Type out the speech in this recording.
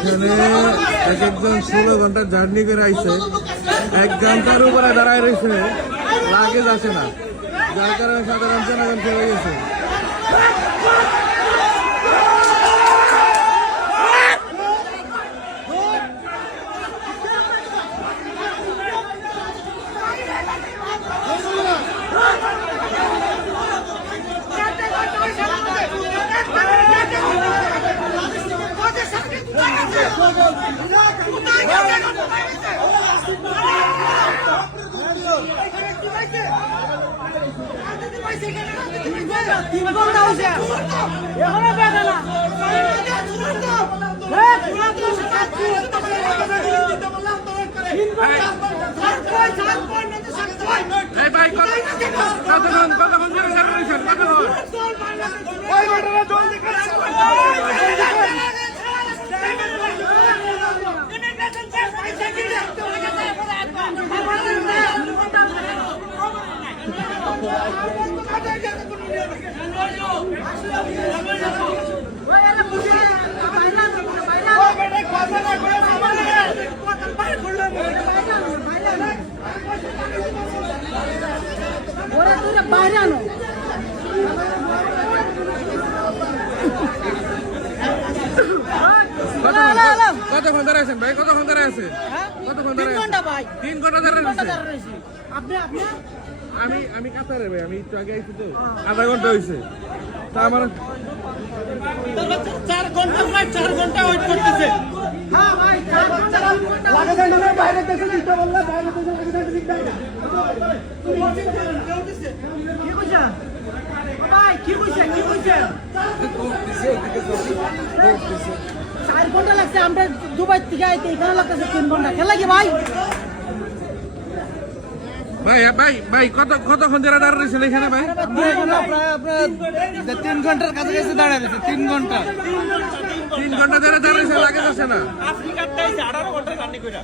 এইখানে এক একজন 16 ঘন্টা জার্নি করে আইছে, 1 ঘন্টার উপরে দাঁড়ায় রয়েছে, লাগেজ আসে না, যার কারণে সাধারণ জনগণ চলে গেছে। কতক্ষণ ধরে আছেন ভাই? কতক্ষণ ধরে আছে? কতক্ষণ ধরে? 3 ঘন্টা ভাই। 3 ঘন্টা ধরে রয়েছি। আপনি আমি কাতারে ভাই, আমি একটু আগে আইছি তো, আধা ঘন্টা হয়েছে। তা আমার 4 ঘন্টা প্রায় 4 ঘন্টা ওয়েট করতেছে। হ্যাঁ ভাই 4 ঘন্টা লাগে যায় না, বাইরে থেকে দিতে বললে বাইরে থেকে দিতে দেয় না। কি কইছা ভাই? কি কইছে? 4 ঘন্টা লাগছে। আমরা দুবাই থেকে আইতে এখানে লাগতেছে 3 ঘন্টা। খেলা কি ভাই? ভাই কতক্ষণ ধরে দাঁড়িয়ে রয়েছেন এখানে ভাই? 3 ঘন্টার কাছাকাছি দাঁড়িয়ে রয়েছে। 3 ঘন্টা 3 ঘন্টা ধরে দাঁড়িয়েছে, লাগে যাচ্ছে না। আফ্রিকার 18 ঘন্টা জার্নি কইরা।